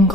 Good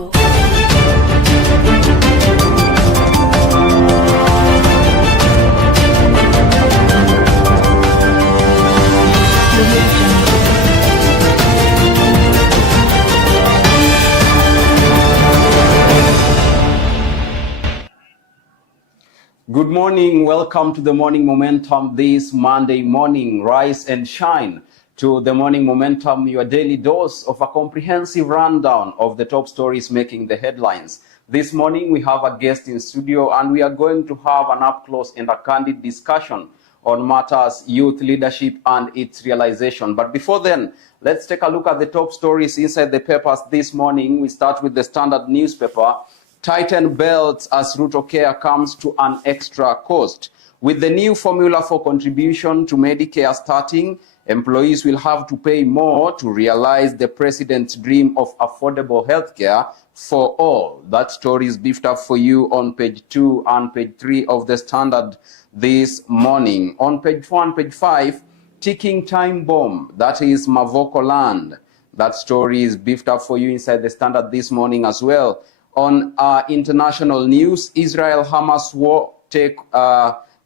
morning. Welcome to the Morning Momentum this Monday morning. Rise and shine to the Morning Momentum, your daily dose of a comprehensive rundown of the top stories making the headlines. This morning we have a guest in studio and we are going to have an up-close and a candid discussion on matters youth leadership and its realization. But before then, let's take a look at the top stories inside the papers this morning. We start with the Standard newspaper. Tighten belts as Ruto Care comes to an extra cost. With the new formula for contribution to Medicare starting, employees will have to pay more to realize the president's dream of affordable healthcare for all. That story is beefed up for you on page 2 and page 3 of the Standard this morning. On page 4 and page 5, ticking time bomb, that is Mavoko land. That story is beefed up for you inside the Standard this morning as well. On international news, Israel-Hamas war take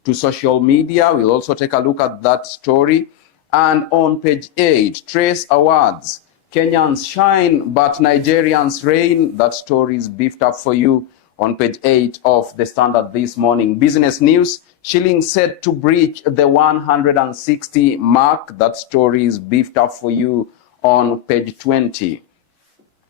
to social media. We'll also take a look at that story. And on page 8, Trace Awards. Kenyans shine, but Nigerians reign. That story is beefed up for you on page 8 of the Standard this morning. Business news, shilling set to breach the 160 mark. That story is beefed up for you on page 20.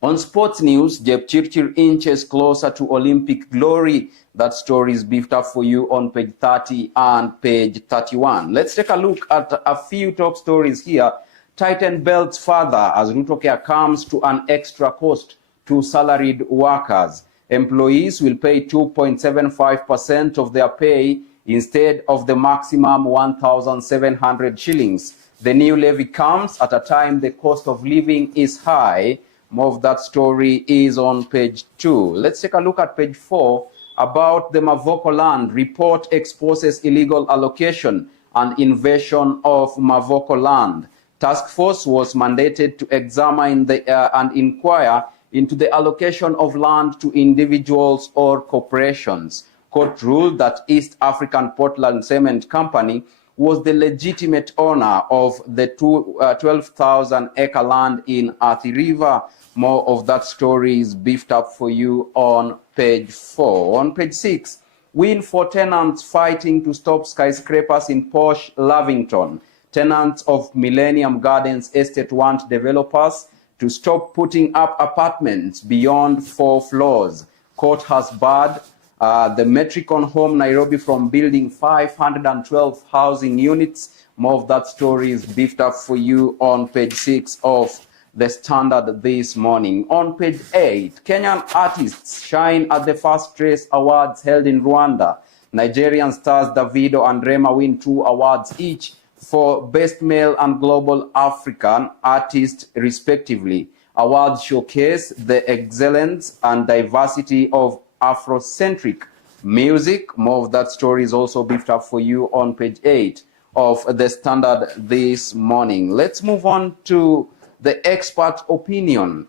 On sports news, Jepchirchir inches closer to Olympic glory. That story is beefed up for you on page 30 and page 31. Let's take a look at a few top stories here. Tighten belts further as Ruto Care comes to an extra cost to salaried workers. Employees will pay 2.75% of their pay instead of the maximum 1,700 shillings. The new levy comes at a time the cost of living is high. More of that story is on page 2. Let's take a look at page 4 about the Mavoko land. Report exposes illegal allocation and invasion of Mavoko land. Task force was mandated to examine and inquire into the allocation of land to individuals or corporations. Court ruled that East African Portland Cement Company was the legitimate owner of the 12,000-acre land in Athi River. More of that story is beefed up for you on page 4. On page 6, win for tenants fighting to stop skyscrapers in posh Lavington. Tenants of Millennium Gardens Estate want developers to stop putting up apartments beyond 4 floors. Court has barred the Metricon Home Nairobi from building 512 housing units. More of that story is beefed up for you on page 6 of the Standard this morning. On page 8, Kenyan artists shine at the first Trace Awards held in Rwanda. Nigerian stars Davido and Rema win 2 awards each for Best Male and Global African Artist respectively. Awards showcase the excellence and diversity of Afrocentric music. More of that story is also beefed up for you on page 8 of the Standard this morning. Let's move on to the expert opinion.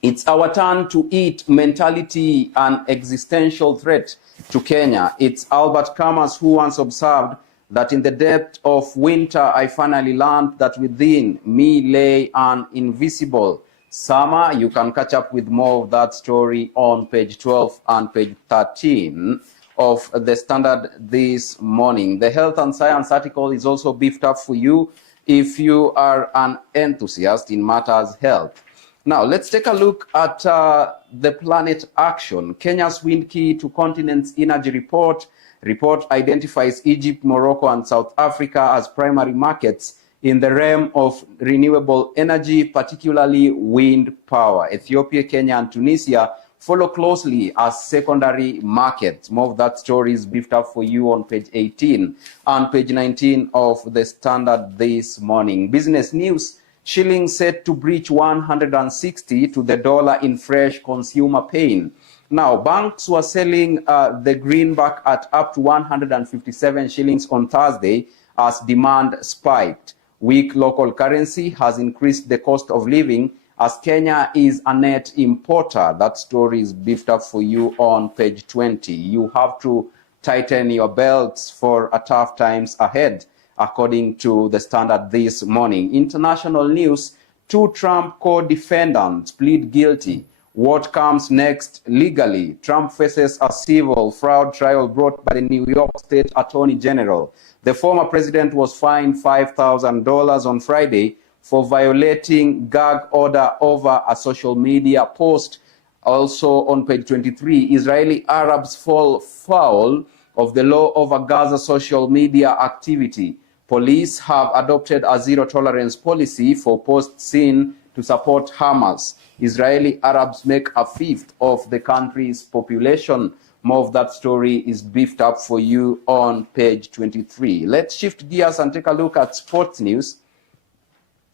It's our turn to eat mentality and existential threat to Kenya. It's Albert Camus who once observed that in the depth of winter, I finally learned that within me lay an invisible summer. You can catch up with more of that story on page 12 and page 13 of the Standard this morning. The health and science article is also beefed up for you if you are an enthusiast in matters health. Now, let's take a look at the Planet Action. Kenya's wind key to continent's energy report. Report identifies Egypt, Morocco, and South Africa as primary markets in the realm of renewable energy, particularly wind power. Ethiopia, Kenya, and Tunisia follow closely as secondary markets. More of that story is beefed up for you on page 18 and page 19 of the Standard this morning. Business news, shilling set to breach 160 to the dollar in fresh consumer pain. Now, banks were selling the greenback at up to 157 shillings on Thursday as demand spiked. Weak local currency has increased the cost of living as Kenya is a net importer. That story is beefed up for you on page 20. You have to tighten your belts for a tough times ahead, according to the Standard this morning. International news, 2 Trump co-defendants plead guilty. What comes next legally? Trump faces a civil fraud trial brought by the New York State Attorney General. The former president was fined $5,000 on Friday for violating gag order over a social media post. Also on page 23, Israeli Arabs fall foul of the law over Gaza social media activity. Police have adopted a zero-tolerance policy for posts seen to support Hamas. Israeli Arabs make a fifth of the country's population. More of that story is beefed up for you on page 23. Let's shift gears and take a look at sports news.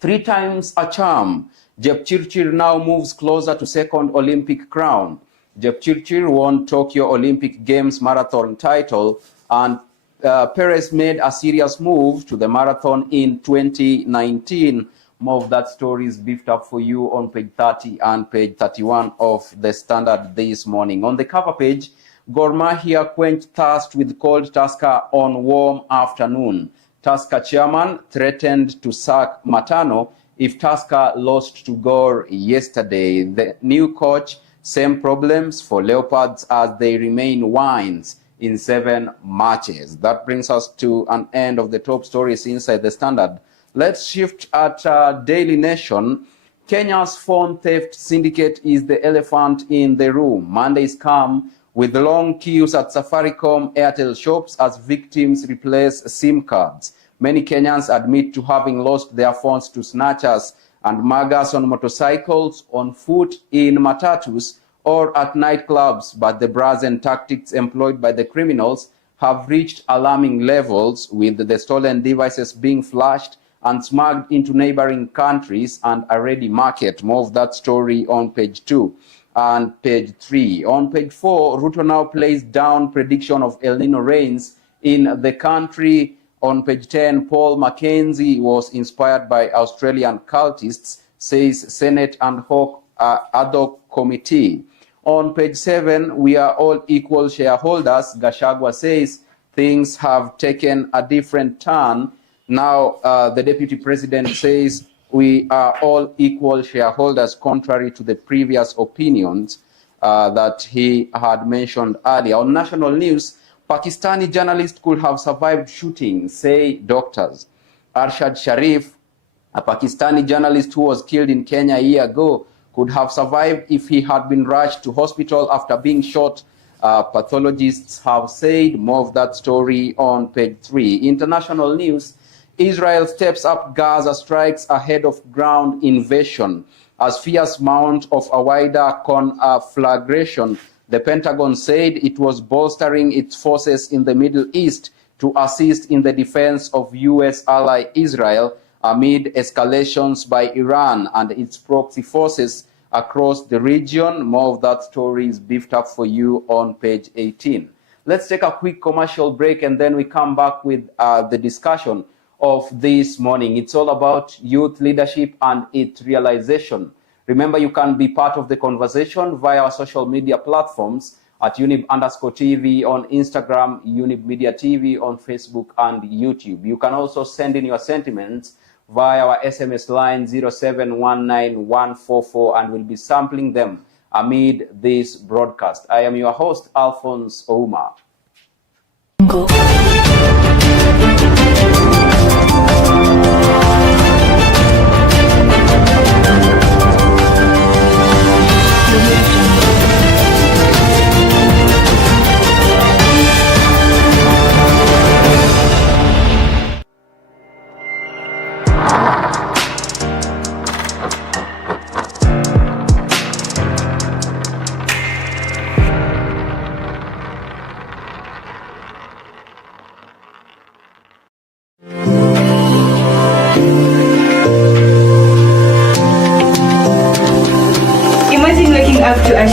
3 times a charm, Jepchirchir now moves closer to second Olympic crown. Jepchirchir won Tokyo Olympic Games marathon title, and Perez made a serious move to the marathon in 2019. More of that story is beefed up for you on page 30 and page 31 of the Standard this morning. On the cover page, Gor Mahia quenched thirst with cold Tusker on warm afternoon. Tusker chairman threatened to sack Matano if Tusker lost to Gor yesterday. The new coach, same problems for Leopards as they remain wines in 7 matches. That brings us to an end of the top stories inside the Standard. Let's shift at Daily Nation. Kenya's phone theft syndicate is the elephant in the room. Mondays come with long queues at Safaricom Airtel shops as victims replace SIM cards. Many Kenyans admit to having lost their phones to snatchers and muggers on motorcycles, on foot, in matatus, or at nightclubs, but the brazen tactics employed by the criminals have reached alarming levels, with the stolen devices being flashed and smuggled into neighboring countries and a ready market. More of that story on page 2 and page 3. On page 4, Ruto now plays down prediction of El Nino rains in the country. On page 10, Paul Mackenzie was inspired by Australian cultists, says Senate and Hoc ad hoc committee. On page 7, we are all equal shareholders. Gachagua says things have taken a different turn. Now the deputy president says we are all equal shareholders, contrary to the previous opinions that he had mentioned earlier. On national news, Pakistani journalist could have survived shooting, say doctors. Arshad Sharif, a Pakistani journalist who was killed in Kenya a year ago, could have survived if he had been rushed to hospital after being shot, pathologists have said. More of that story on page 3. International news, Israel steps up Gaza strikes ahead of ground invasion. As fears mount of a wider conflagration, the Pentagon said it was bolstering its forces in the Middle East to assist in the defense of U.S. ally Israel amid escalations by Iran and its proxy forces across the region. More of that story is beefed up for you on page 18. Let's take a quick commercial break and then we come back with the discussion of this morning. It's all about youth leadership and its realization. Remember, you can be part of the conversation via our social media platforms at Younib_TV on Instagram, Younib Media TV on Facebook and YouTube. You can also send in your sentiments via our SMS line 0719144, and we'll be sampling them amid this broadcast. I am your host, Alfonsoh.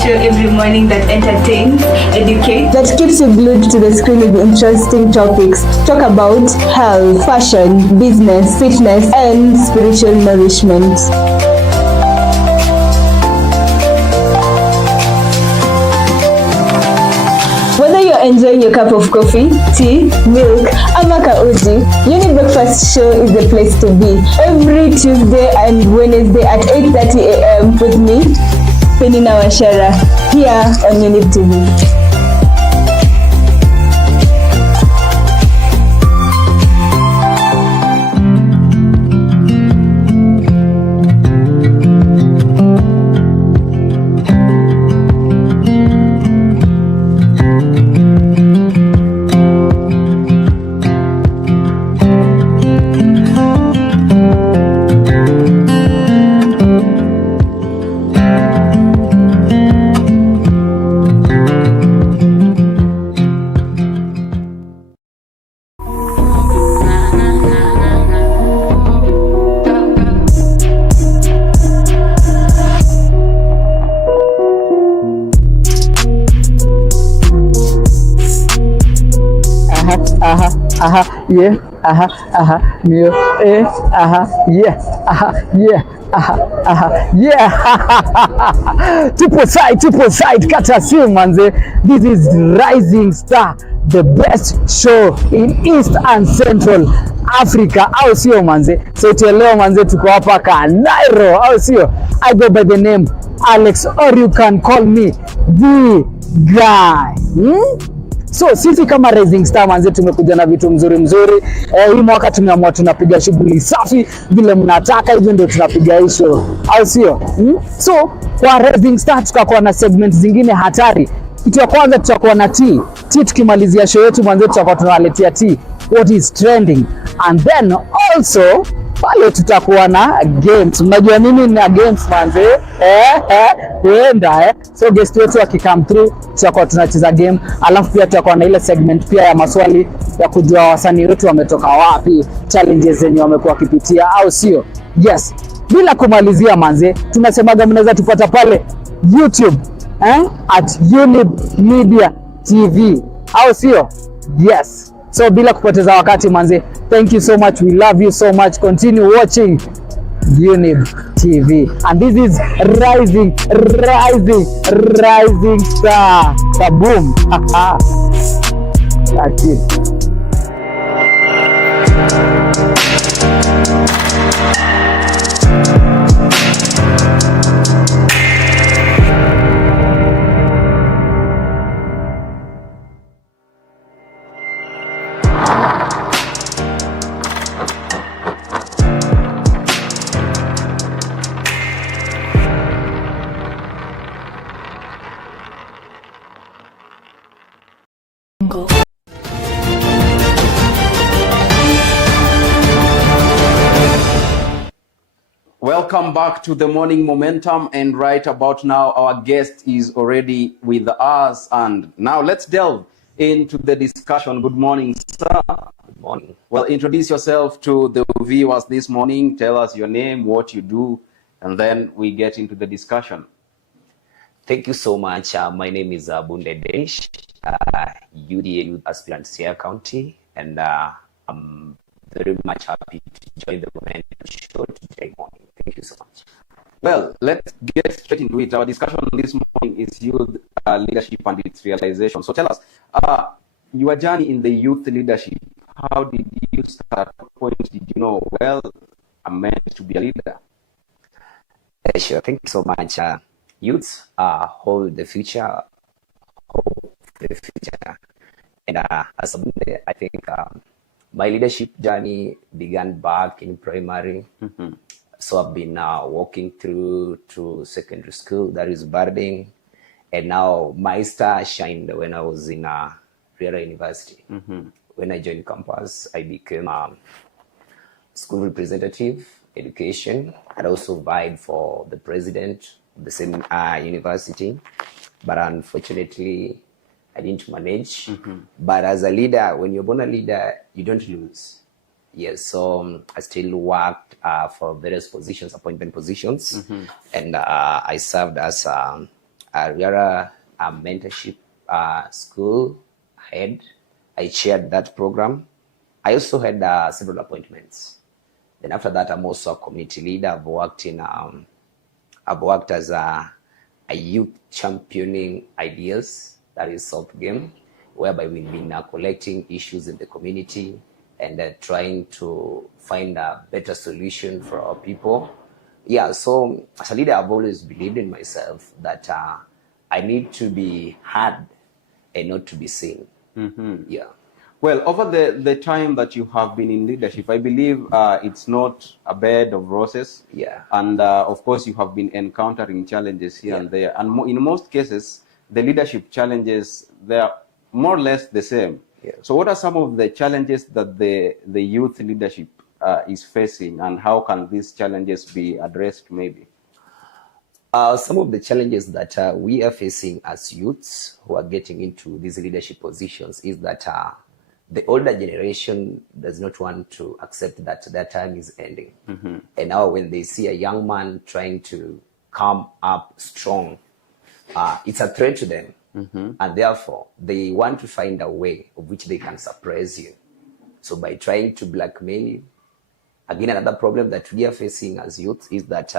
Every morning that entertains, educates, that keeps you glued to the screen with interesting topics. Talk about health, fashion, business, fitness, and spiritual nourishment. enjoying your cup of coffee, tea, milk, amaka uji, Younib Breakfast Show is the place to be. Every Tuesday and Wednesday at 8:30 a.m. with me, Penina Washara, here on Younib TV. Yeah, Mio, yeah, yeah. Triple side, kata simu manze. This is Rising Star, the best show in East and Central Africa, au sio manze? So leo manze tuko hapa Kanairo, au sio? I go by the name Alex, or you can call me the guy. So sisi kama Rising Star manze tumekuja na vitu mzuri. Hii mwaka tumeamua tunapiga shughuli safi vile mnataka, hivyo ndio tunapiga hii show, au sio? So kwa Rising Star tutakuwa na segment zingine hatari. Kitu ya kwanza tutakuwa na tea. Tukimalizia show yetu manze tutakuwa tunawaletea tea, what is trending, and then also pale tutakuwa na games. Unajua nini na games manze? So guest wetu akikam through tutakuwa tunacheza game, alafu pia tutakuwa na ile segment pia ya maswali ya kujua wasanii wetu wametoka wapi, challenges zenye wamekuwa wakipitia, au sio? Yes. Bila kumalizia manze, tunasemaga mnaweza tupata pale YouTube at Younib MEDIA TV, au sio? Yes. So bila kupoteza wakati manze, thank you so much, we love you so much, continue watching Younib TV, and this is Rising Star. Kaboom. That's it. Welcome back to the Morning Momentum, and right about now our guest is already with us, and now let's delve into the discussion. Good morning, sir. Good morning. Well, introduce yourself to the viewers this morning. Tell us your name, what you do, and then we get into the discussion. Thank you so much. My name is Bunde Denish, UDA Youth Aspirant Siaya County, and I'm very much happy to join the Momentum show today morning. Thank you so much. Well, let's get straight into it. Our discussion this morning is youth leadership and its realization. So tell us, your journey in the youth leadership, how did you start? What point did you know, well, I'm meant to be a leader? Sure, thank you so much. Youths hold the future, hope for the future. And as a Bunde, I think my leadership journey began back in primary. So I've been walking through to secondary school, that is Barding, and now my star shined when I was in Riara University. When I joined campus, I became school representative, education. I also vied for the president of the same university, but unfortunately, I didn't manage. But as a leader, when you're born a leader, you don't lose. Yes, so I still worked for various positions, appointment positions, and I served as a Riara mentorship school head. I chaired that program. I also had several appointments. Then after that, I'm also a community leader. I've worked as a youth championing ideas, that is soft game, whereby we've been collecting issues in the community and trying to find a better solution for our people. Yeah, so as a leader, I've always believed in myself that I need to be heard and not to be seen. Yeah. Well, over the time that you have been in leadership, I believe it's not a bed of roses. Yeah. And of course, you have been encountering challenges here and there. And in most cases, the leadership challenges, they're more or less the same. Yeah. So what are some of the challenges that the youth leadership is facing, and how can these challenges be addressed maybe? Some of the challenges that we are facing as youths who are getting into these leadership positions is that the older generation does not want to accept that their time is ending. And now when they see a young man trying to come up strong, it's a threat to them. And therefore, they want to find a way of which they can suppress you. So by trying to blackmail you, again, another problem that we are facing as youth is that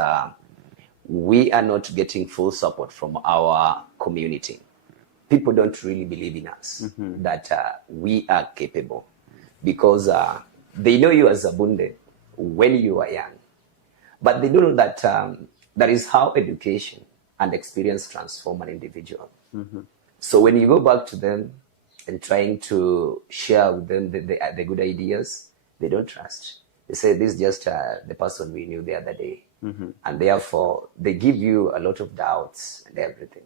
we are not getting full support from our community. People don't really believe in us, that we are capable, because they know you as a Bunde when you are young. But they don't know that that is how education and experience transform an individual. So when you go back to them and trying to share with them the good ideas, they don't trust. They say, this is just the person we knew the other day. And therefore, they give you a lot of doubts and everything.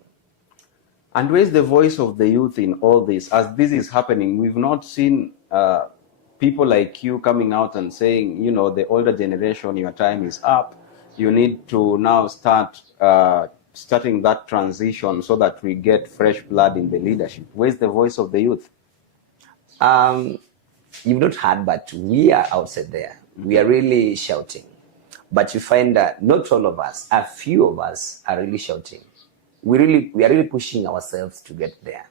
And where's the voice of the youth in all this? As this is happening, we've not seen people like you coming out and saying, you know, the older generation, your time is up. You need to now starting that transition so that we get fresh blood in the leadership. Where's the voice of the youth? You've not heard, but we are outside there. We are really shouting. But you find that not all of us, a few of us are really shouting. We are really pushing ourselves to get there.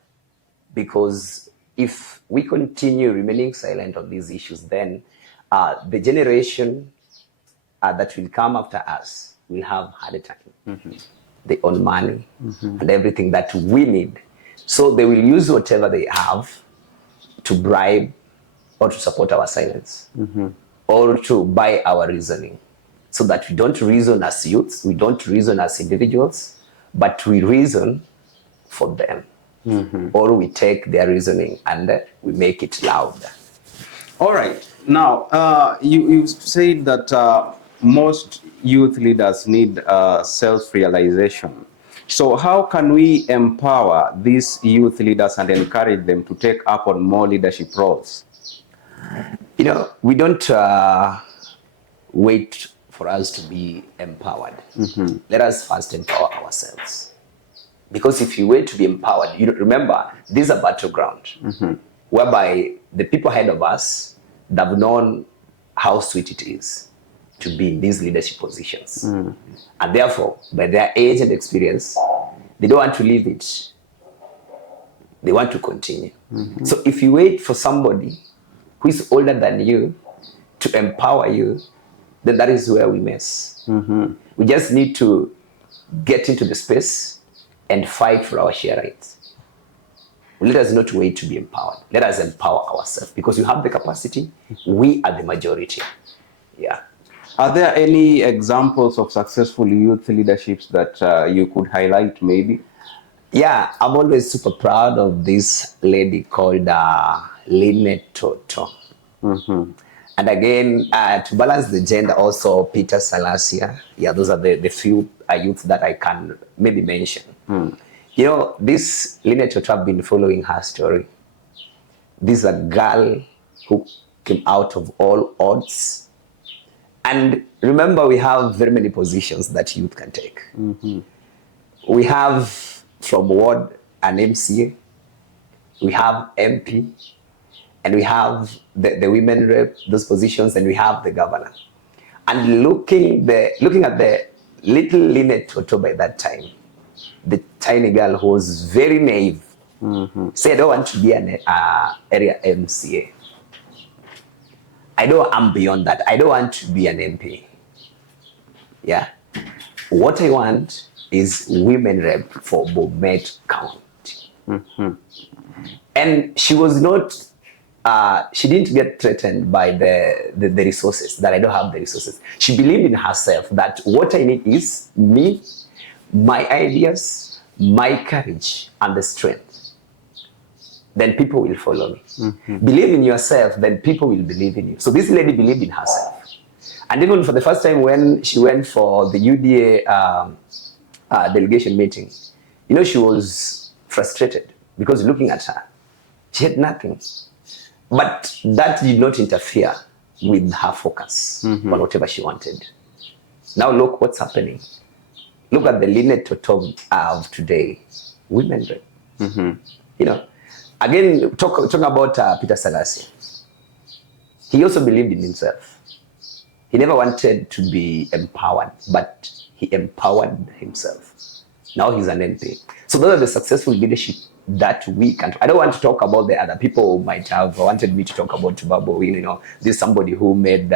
Because if we continue remaining silent on these issues, then the generation that will come after us will have had a time. They own money and everything that we need. So they will use whatever they have to bribe or to support our silence, or to buy our reasoning, so that we don't reason as youths, we don't reason as individuals, but we reason for them. Or we take their reasoning and we make it louder. All right. Now, you said that most youth leaders need self-realization. So how can we empower these youth leaders and encourage them to take up on more leadership roles? You know, we don't wait for us to be empowered. Let us first empower ourselves. Because if you wait to be empowered, you remember, this is a battleground whereby the people ahead of us have known how sweet it is to be in these leadership positions. And therefore, by their age and experience, they don't want to leave it. They want to continue. So if you wait for somebody who is older than you to empower you, then that is where we mess. We just need to get into the space and fight for our share rights. Let us not wait to be empowered. Let us empower ourselves, because you have the capacity. We are the majority. Yeah. Are there any examples of successful youth leaderships that you could highlight maybe? Yeah, I'm always super proud of this lady called Lynette Toto. And again, to balance the gender, also Peter Salasia. Yeah, those are the few youths that I can maybe mention. You know, this Lynette Toto, I've been following her story. This is a girl who came out of all odds. And remember, we have very many positions that youth can take. We have from ward an MCA, we have MP, and we have the women rep, those positions, and we have the governor. And looking at the little Lynette Toto by that time, the tiny girl who was very naive, said, I don't want to be an area MCA. I'm beyond that. I don't want to be an MP. Yeah. What I want is women rep for Bomet County. And she was not, she didn't get threatened by the resources, that I don't have the resources. She believed in herself that what I need is me, my ideas, my courage, and the strength. Then people will follow me. Believe in yourself, then people will believe in you. So this lady believed in herself. And even for the first time when she went for the UDA delegation meeting, you know, she was frustrated because looking at her, she had nothing. But that did not interfere with her focus on whatever she wanted. Now look what's happening. Look at the lineage of today. Women. You know, again, talk about Peter Selassie. He also believed in himself. He never wanted to be empowered, but he empowered himself. Now he's an MP. So those are the successful leadership that we can. I don't want to talk about the other people who might have wanted me to talk about Tubabo. You know, this is somebody who made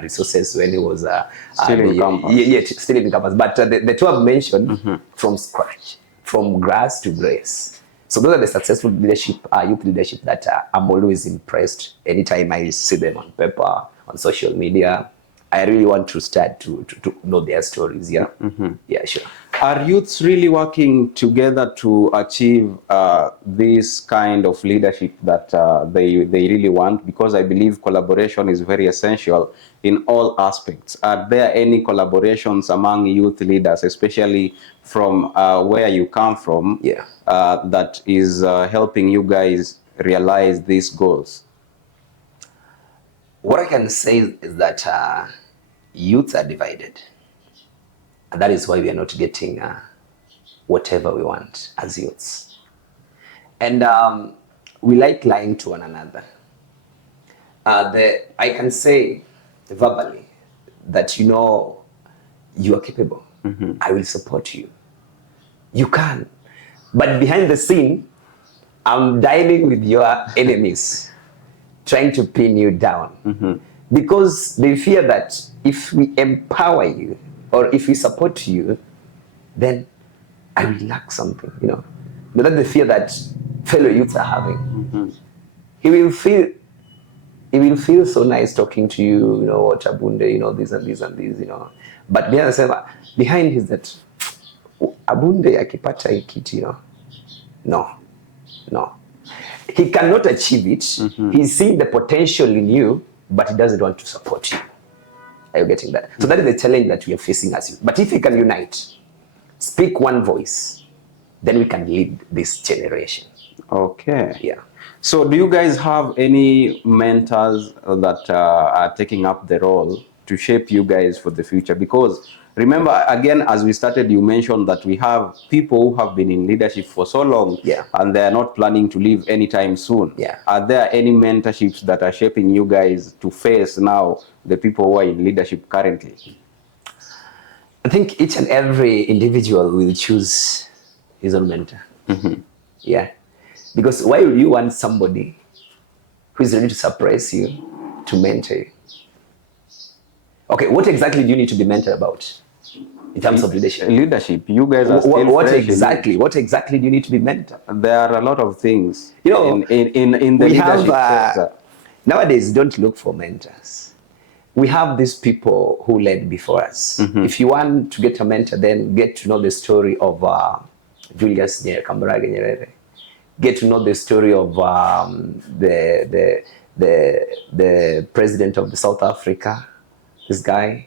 resources when he was still in campus. Still in campus. But the two I've mentioned from scratch, from grass to grace. So those are the successful leadership, youth leadership that I'm always impressed anytime I see them on paper, on social media. I really want to start to know their stories. Yeah, yeah, sure. Are youths really working together to achieve this kind of leadership that they really want? Because I believe collaboration is very essential in all aspects. Are there any collaborations among youth leaders, especially from where you come from, that is helping you guys realize these goals? What I can say is that youths are divided. And that is why we are not getting whatever we want as youths. And we like lying to one another. I can say verbally that, you know, you are capable. I will support you. You can. But behind the scene, I'm dining with your enemies, trying to pin you down. Because they fear that if we empower you or if we support you, then I will lack something, you know. But that's the fear that fellow youths are having. He will feel so nice talking to you, you know, Abunde, you know, this and this and this, you know. But behind is that Abunde akipata ikiti, you know. No. He cannot achieve it. He's seeing the potential in you, but he doesn't want to support you. Are you getting that? So that is the challenge that we are facing as youth. But if we can unite, speak one voice, then we can lead this generation. Okay. Yeah. So do you guys have any mentors that are taking up the role to shape you guys for the future? Because remember, again, as we started, you mentioned that we have people who have been in leadership for so long, and they are not planning to leave anytime soon. Are there any mentorships that are shaping you guys to face now the people who are in leadership currently? I think each and every individual will choose his own mentor. Yeah. Because why would you want somebody who is ready to suppress you to mentor you? Okay, what exactly do you need to be mentored about in terms of leadership? Leadership, you guys are still what exactly do you need to be mentored? There are a lot of things, you know, in the leadership sector. Nowadays, don't look for mentors. We have these people who led before us. If you want to get a mentor, then get to know the story of Julius Nyerere. Get to know the story of the president of the South Africa, this guy,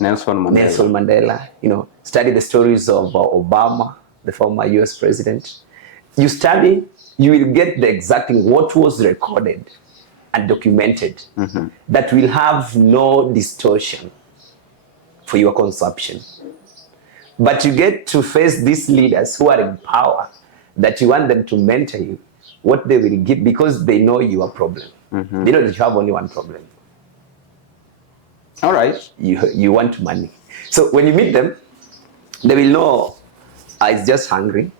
Nelson Mandela. You know, study the stories of Obama, the former US president. You study, you will get exactly what was recorded and documented that will have no distortion for your consumption. But you get to face these leaders who are in power, that you want them to mentor you, what they will give, because they know your problem. They know that you have only one problem. All right. You want money. So when you meet them, they will know it's just hungry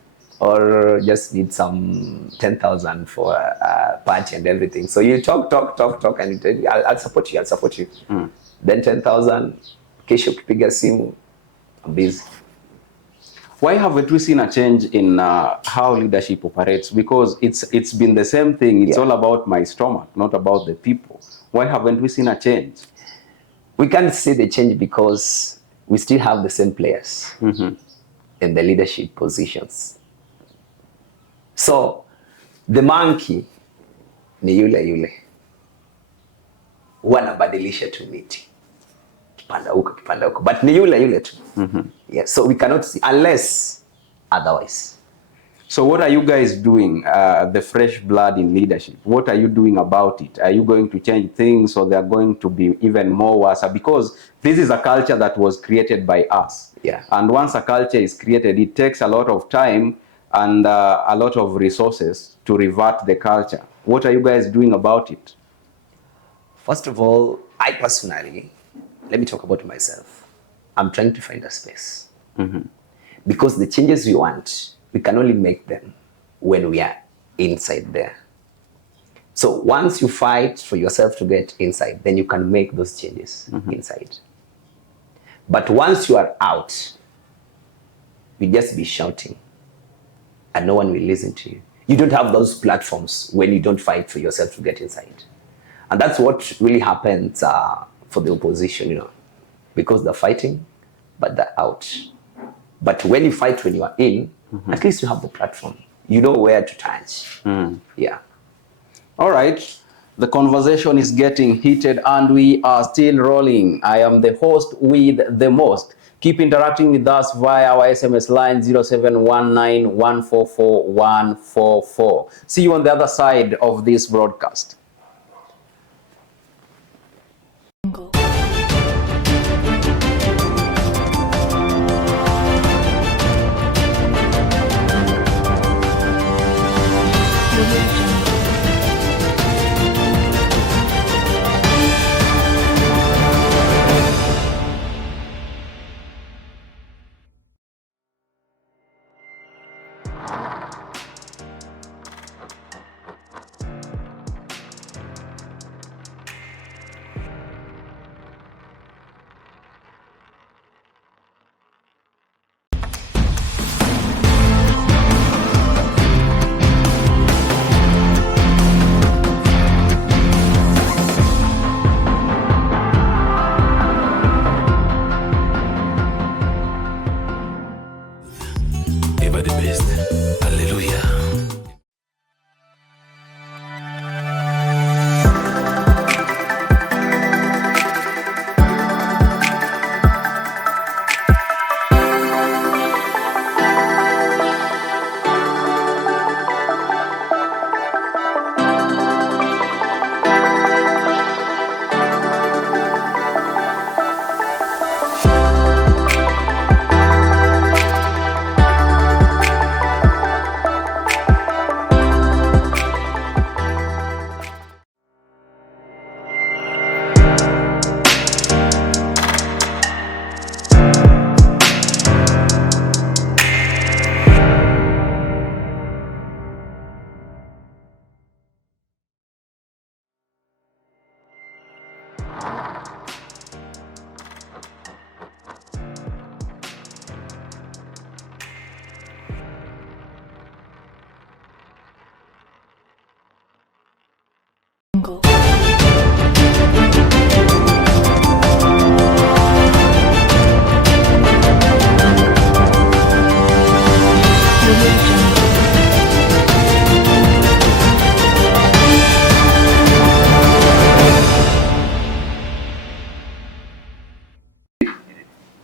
or just need some 10,000 for a party and everything. So you talk, and you tell you, I'll support you. Then 10,000, kesho kipiga simu, I'm busy. Why haven't we seen a change in how leadership operates? Because it's been the same thing. It's all about my stomach, not about the people. Why haven't we seen a change? We can't see the change because we still have the same players in the leadership positions. So the monkey ni yule yule, huwa anabadilisha tu miti kipanda huko, but ni yule yule tu. Yeah, so we cannot see unless otherwise. So what are you guys doing, the fresh blood in leadership? What are you doing about it? Are you going to change things, or they are going to be even more worse? Because this is a culture that was created by us. Yeah. And once a culture is created, it takes a lot of time and a lot of resources to revert the culture. What are you guys doing about it? First of all, I personally, let me talk about myself. I'm trying to find a space. Because the changes we want, we can only make them when we are inside there. So once you fight for yourself to get inside, then you can make those changes inside. But once you are out, you just be shouting and no one will listen to you. You don't have those platforms when you don't fight for yourself to get inside. And that's what really happens for the opposition, you know, because they're fighting, but they're out. But when you fight when you are in, at least you have the platform. You know where to touch. Yeah. All right. The conversation is getting heated and we are still rolling. I am the host with the most. Keep interacting with us via our SMS line 0719144144. See you on the other side of this broadcast. Ever the best. Hallelujah.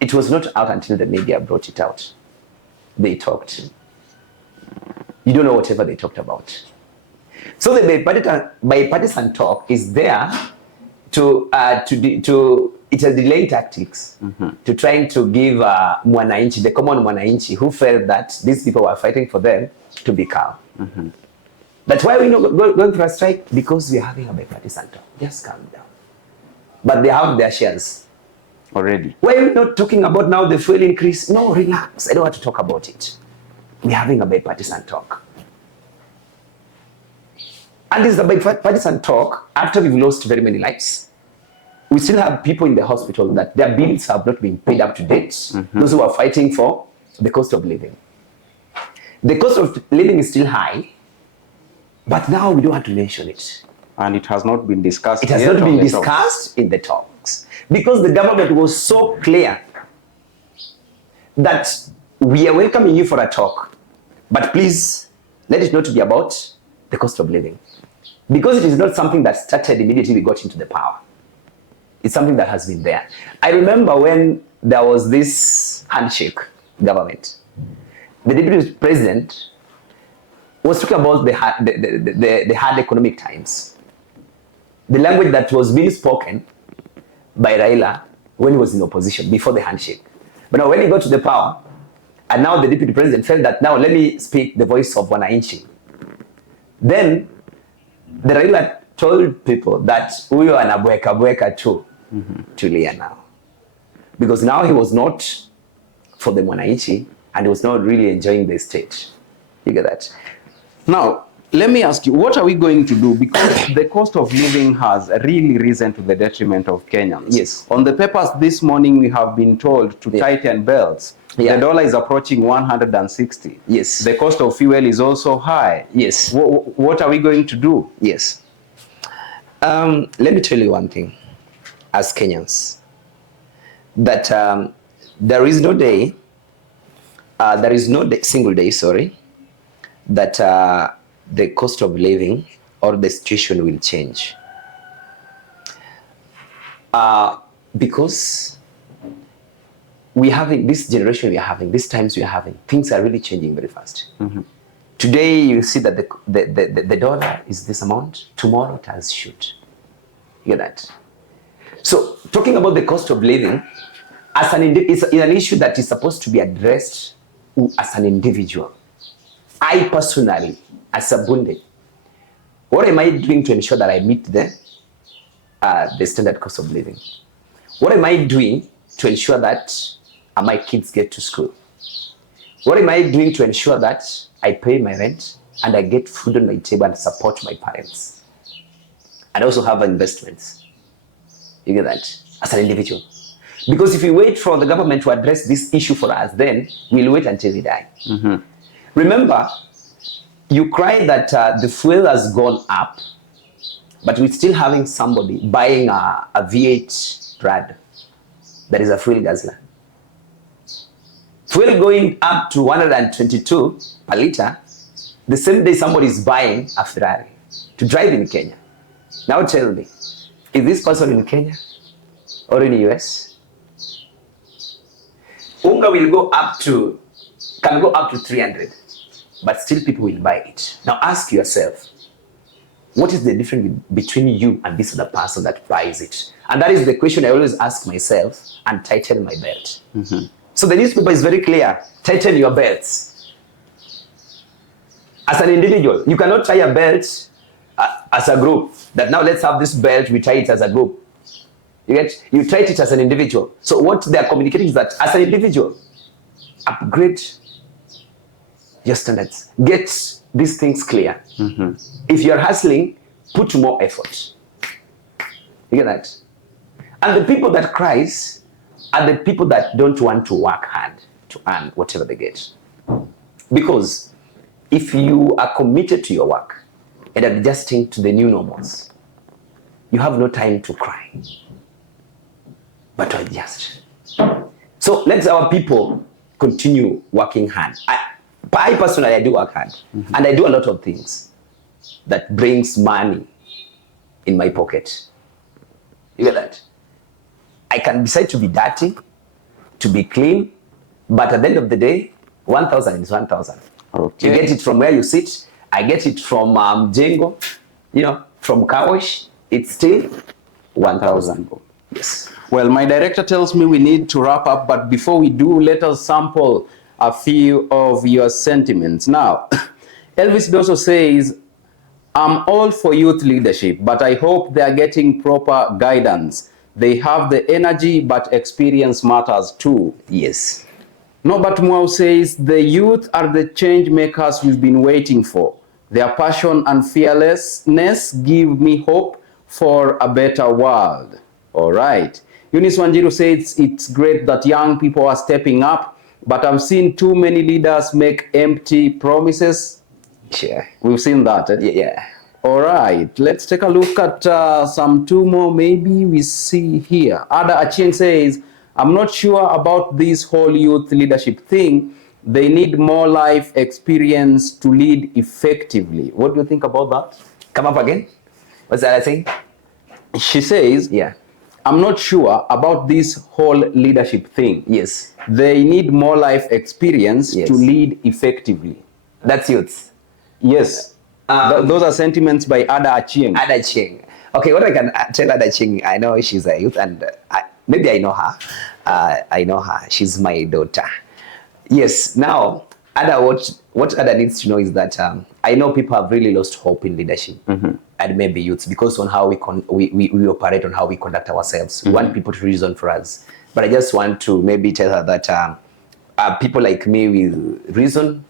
It was not out until the media brought it out. They talked. You don't know whatever they talked about. So the bipartisan talk is there to it's a delay tactics to trying to give mwananchi, the common mwananchi, who felt that these people were fighting for them, to be calm. That's why we're not going for a strike, because we're having a bipartisan talk. Just calm down. But they have their shares Already. why are we not talking about now the fuel increase? No, relax. I don't want to talk about it. We're having a bipartisan talk. And this is a bipartisan talk after we've lost very many lives. We still have people in the hospital that their bills have not been paid up to date. Those who are fighting for the cost of living. The cost of living is still high, but now we don't want to mention it. And it has not been discussed. It has not been discussed in the talks because the government was so clear that we are welcoming you for a talk, but please let it not be about the cost of living, because it is not something that started immediately we got into the power. It's something that has been there. I remember when there was this handshake government, the deputy president was talking about the hard economic times. The language that was being spoken by Raila when he was in opposition before the handshake. But now when he got to the power, and now the deputy president felt that now let me speak the voice of wananchi. Then the Raila told people that huyo anabweka too, tulia now. Because now he was not for the wananchi and he was not really enjoying the state. You get that? Now, let me ask you, what are we going to do? Because the cost of living has really risen to the detriment of Kenyans. Yes. On the papers this morning, we have been told to tighten belts. Yeah. The dollar is approaching 160. Yes. The cost of fuel is also high. Yes. What are we going to do? Yes. Let me tell you one thing, as Kenyans, that there is no day, single day, that the cost of living or the situation will change. Because we having this generation, these times we are having, things are really changing very fast. Today you see that the dollar is this amount, tomorrow it has shoot. You get that? So talking about the cost of living as it's an issue that is supposed to be addressed as an individual. I personally, as a Bunde, what am I doing to ensure that I meet the standard cost of living? What am I doing to ensure that my kids get to school? What am I doing to ensure that I pay my rent and I get food on my table and support my parents? And also have investments. You get that? As an individual. Because if we wait for the government to address this issue for us, then we'll wait until we die. Remember, you cry that the fuel has gone up, but we're still having somebody buying a V8 Prado that is a fuel guzzler. Fuel going up to 122 per liter, the same day somebody is buying a Ferrari to drive in Kenya. Now tell me, is this person in Kenya or in the US? Unga will can go up to 300, but still people will buy it. Now ask yourself, what is the difference between you and this other person that buys it? And that is the question I always ask myself and tighten my belt. So the newspaper is very clear, tighten your belts. As an individual, you cannot tie a belt as a group, that now let's have this belt, we tie it as a group. You tie it as an individual. So what they are communicating is that as an individual, upgrade your standards. Get these things clear. If you're hustling, put more effort. You get that? And the people that cries are the people that don't want to work hard to earn whatever they get. Because if you are committed to your work and adjusting to the new normals, you have no time to cry, but to adjust. So let our people continue working hard. I personally, I do work hard. And I do a lot of things that brings money in my pocket. You get that? I can decide to be dirty, to be clean, but at the end of the day, 1,000 is 1,000. Okay. You get it from where you sit. I get it from Jengo, from Kawash. It's still 1,000. Yes. Well, my director tells me we need to wrap up, but before we do, let us sample a few of your sentiments. Now, Elvis Doso says, I'm all for youth leadership, but I hope they are getting proper guidance. They have the energy, but experience matters too. Yes. Norbert Mwau says, the youth are the change makers we've been waiting for. Their passion and fearlessness give me hope for a better world. All right. Eunice Wanjiru says, it's great that young people are stepping up. but I've seen too many leaders make empty promises. Sure. We've seen that. Yeah. All right, let's take a look at some two more. Maybe we see here. Ada Achieng says, I'm not sure about this whole youth leadership thing. They need more life experience to lead effectively. What do you think about that? Come up again. What's that I saying? She says, Yeah. I'm not sure about this whole leadership thing. Yes. They need more life experience Yes. to lead effectively. That's youth. Yes. Those are sentiments by Ada Achieng. Ada Ching. Okay, what I can tell Ada Ching, I know she's a youth, and maybe I know her. I know her. She's my daughter. Yes. Now, Ada, what Ada needs to know is that I know people have really lost hope in leadership, and maybe youths, because on how we operate, on how we conduct ourselves. We want people to reason for us. But I just want to maybe tell her that people like me will reason.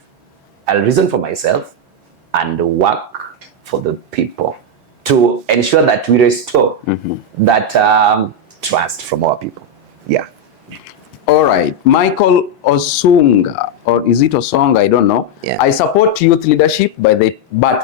I'll reason for myself and work for the people to ensure that we restore that trust from our people. Yeah. All right. Michael Osunga, or is it Osonga? I don't know. Yeah. I support youth leadership, but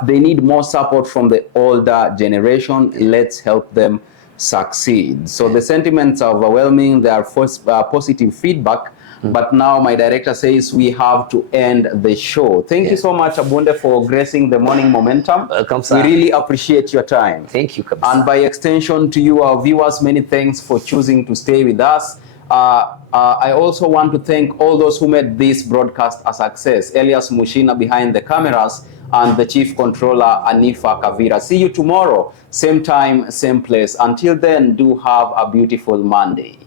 they need more support from the older generation. Let's help them succeed. So the sentiments are overwhelming. There are positive feedback. But now my director says we have to end the show. Thank you so much, Abunde, for gracing the morning momentum. Welcome, sir. We really appreciate your time. Thank you, Kabisa. And by extension to you, our viewers, many thanks for choosing to stay with us. I also want to thank all those who made this broadcast a success. EliasMuchina behind the cameras and the Chief Controller, Anifa Kavira. See you tomorrow, same time, same place. Until then, do have a beautiful Monday.